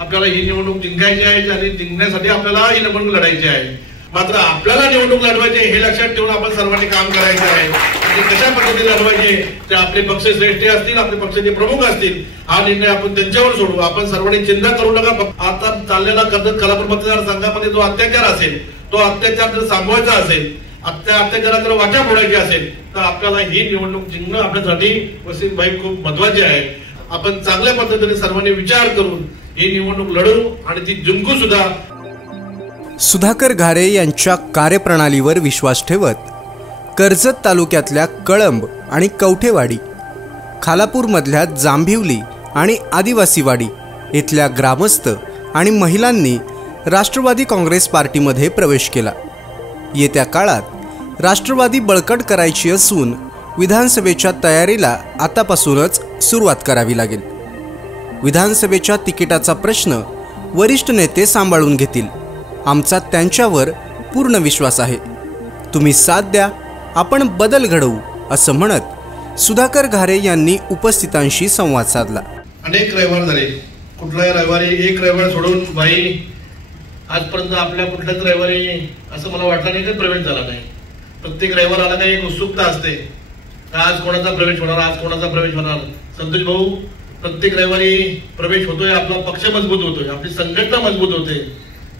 आपल्याला ही निवडणूक जिंकायची आहे आणि जिंकण्यासाठी आपल्याला ही निवडणूक लढायची आहे। मात्र आपल्याला निवडणूक लढवायची हे लक्षात ठेवून आपण सर्वांनी काम करायचं आहे। आणि कशा पद्धतीने लढवायचे ते आपले पक्ष श्रेष्ठ असतील, आपले पक्षाचे प्रमुख असतील, हा निर्णय आपण त्यांच्यावर सोडू। आपण सर्वांनी चिंता करू नका। आता चाललेला कर्जत खालापूर मतदारसंघामध्ये जो अत्याचार असेल, तो अत्याचार जर थांबवायचा असेल, अत्याचाराला जर वाचा फोडायची असेल, तर आपल्याला ही निवडणूक जिंकणं आपल्यासाठी वसीम भाई खूप महत्वाचे आहे। आपण चांगल्या पद्धतीने सर्वांनी विचार करून ही निवडणूक लढू आणि ती जिंकू सुद्धा। सुधाकर घारे यांच्या कार्यप्रणालीवर विश्वास ठेवत कर्जत तालुक्यातल्या कळंब आणि कवठेवाडी, खालापूरमधल्या जांभिवली आणि आदिवासीवाडी इथल्या ग्रामस्थ आणि महिलांनी राष्ट्रवादी काँग्रेस पार्टीमध्ये प्रवेश केला। येत्या काळात राष्ट्रवादी बळकट करायची असून विधानसभेच्या तयारीला आतापासूनच सुरुवात करावी लागेल। विधानसभेच्या तिकिटाचा प्रश्न वरिष्ठ नेते सांभाळून घेतील, आमचा त्यांच्यावर पूर्ण विश्वास आहे। तुम्ही साथ द्या, आपण बदल घडवू असं म्हणत सुधाकर घारे यांनी उपस्थितांशी संवाद साधला। अनेक रविवार झाले, कुठल्याही रविवारी एक रविवार सोडून भाई आजपर्यंत आपल्या कुठल्याच रविवारी असं मला वाटलं नाही की प्रवेश झाला नाही। प्रत्येक रविवार आला काही एक उत्सुकता असते, आज कोणाचा प्रवेश होणार, आज कोणाचा प्रवेश होणार। संतोष भाऊ, प्रत्येक रविवारी प्रवेश होतोय, आपला पक्ष मजबूत होतोय, आपली संघटना मजबूत होते।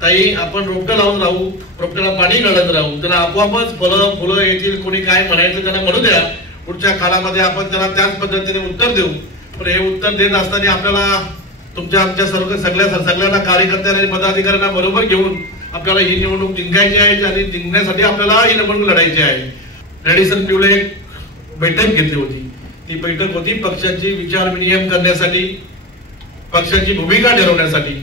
ताई, आपण रोपटं लावून राहू, रोपट्याला पाणी घालत राहू, त्याला आपोआपच फुलं येतील। कोणी काय म्हणायचं त्यांना म्हणू द्या, पुढच्या काळामध्ये आपण त्याला त्याच पद्धतीने उत्तर देऊ। पण हे उत्तर देत असताना आपल्याला तुमच्या आमच्या सगळ्यांना कार्यकर्त्यांना आणि पदाधिकाऱ्यांना बरोबर घेऊन आपल्याला ही निवडणूक जिंकायची आहे आणि जिंकण्यासाठी आपल्याला ही निवडणूक लढायची आहे। रॅडिसन ब्यूला एक बैठक घेतली होती, ती बैठक होती पक्षाची विचार विनिमय करण्यासाठी, पक्षाची भूमिका ठरवण्यासाठी,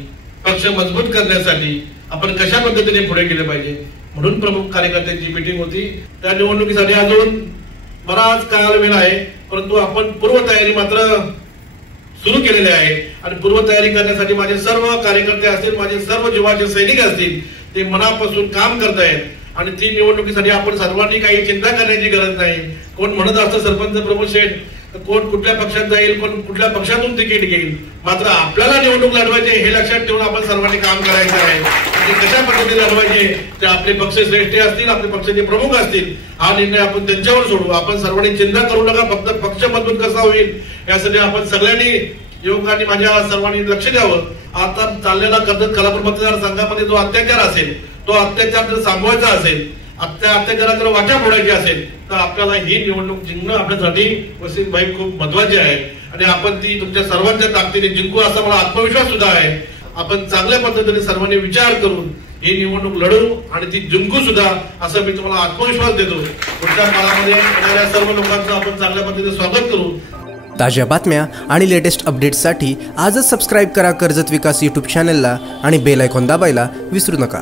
पक्ष मजबूत करण्यासाठी आपण कशा पद्धतीने पुढे गेले पाहिजे म्हणून प्रमुख कार्यकर्त्यांची मीटिंग होती। त्या निवडणुकीसाठी अजून बराच काळ वेळ आहे, परंतु आपण पूर्वतयारी मात्र सुरू केलेली आहे। आणि पूर्वतयारी करण्यासाठी माझे सर्व कार्यकर्ते असतील, माझे सर्व जीवाचे सैनिक असतील, ते मनापासून काम करतायत। आणि ती निवडणुकीसाठी आपण सर्वांनी काही चिंता करण्याची गरज नाही। कोण म्हणत असतं सरपंच प्रमोद शेठ कोण कुठल्या पक्षात जाईल, कोण कुठल्या पक्षातून तिकीट घेईल, मात्र आपल्याला निवडणूक लढवायचे हे लक्षात ठेवून आपण सर्वांनी काम करायचं आहे। आणि कशा पद्धतीने लढवायचे ते आपले पक्ष श्रेष्ठ असतील, आपले पक्षाचे प्रमुख असतील, हा निर्णय आपण त्यांच्यावर सोडू। आपण सर्वांनी चिंता करू नका, फक्त पक्ष मजबूत कसा होईल यासाठी आपण सगळ्यांनी युवकांनी माझ्या सर्वांनी लक्ष द्यावं। आता चाललेला कर्जत खालापूर मतदारसंघामध्ये जो अत्याचार असेल, तो अत्याचार जर थांबवायचा असेल, अत्याचाराला जर वाचा फोडायची असेल, तर आपल्याला ही निवडणूक जिंकणं आपल्यासाठी वसीम भाई खूप महत्वाचे आहे। आणि आपण ती तुमच्या सर्वांच्या ताकदीने जिंकू असा मला आत्मविश्वास सुद्धा आहे। आपण चांगल्या पद्धतीने सर्वांनी विचार करून ही निवडणूक लढू आणि ती जिंकू सुद्धा असं मी तुम्हाला आत्मविश्वास देतो। पुढच्या काळामध्ये येणाऱ्या सर्व लोकांचं आपण चांगल्या पद्धतीने स्वागत करू। ताज्या बातम्या आणि लेटेस्ट अपडेट्ससाठी आजच सबस्क्राईब करा कर्जत विकास यूट्यूब चॅनलला आणि बेल आयकॉन दाबायला विसरू नका।